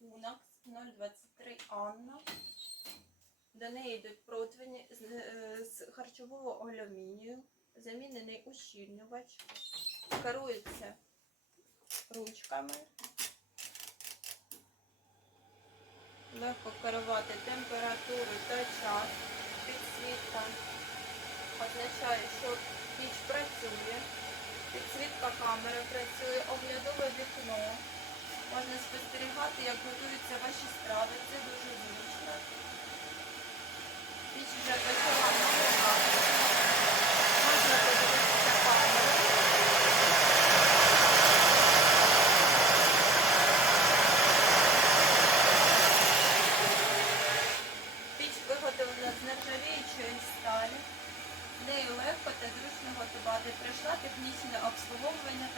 рахунок 0,23 Анна. До неї йдуть противні е, з харчового алюмінію, замінений ущільнювач, керується ручками. Легко керувати температуру та час, підсвітка. Означає, що піч працює, підсвітка камери працює, оглядове вікно. Можна спостерігати, як готуються ваші страви. Це дуже зручно. Піч вже почала нагрівати. Можна подивитися. Піч виготовлена з нержавіючої сталі. Нею легко та зручно готувати. Пройшла технічне обслуговування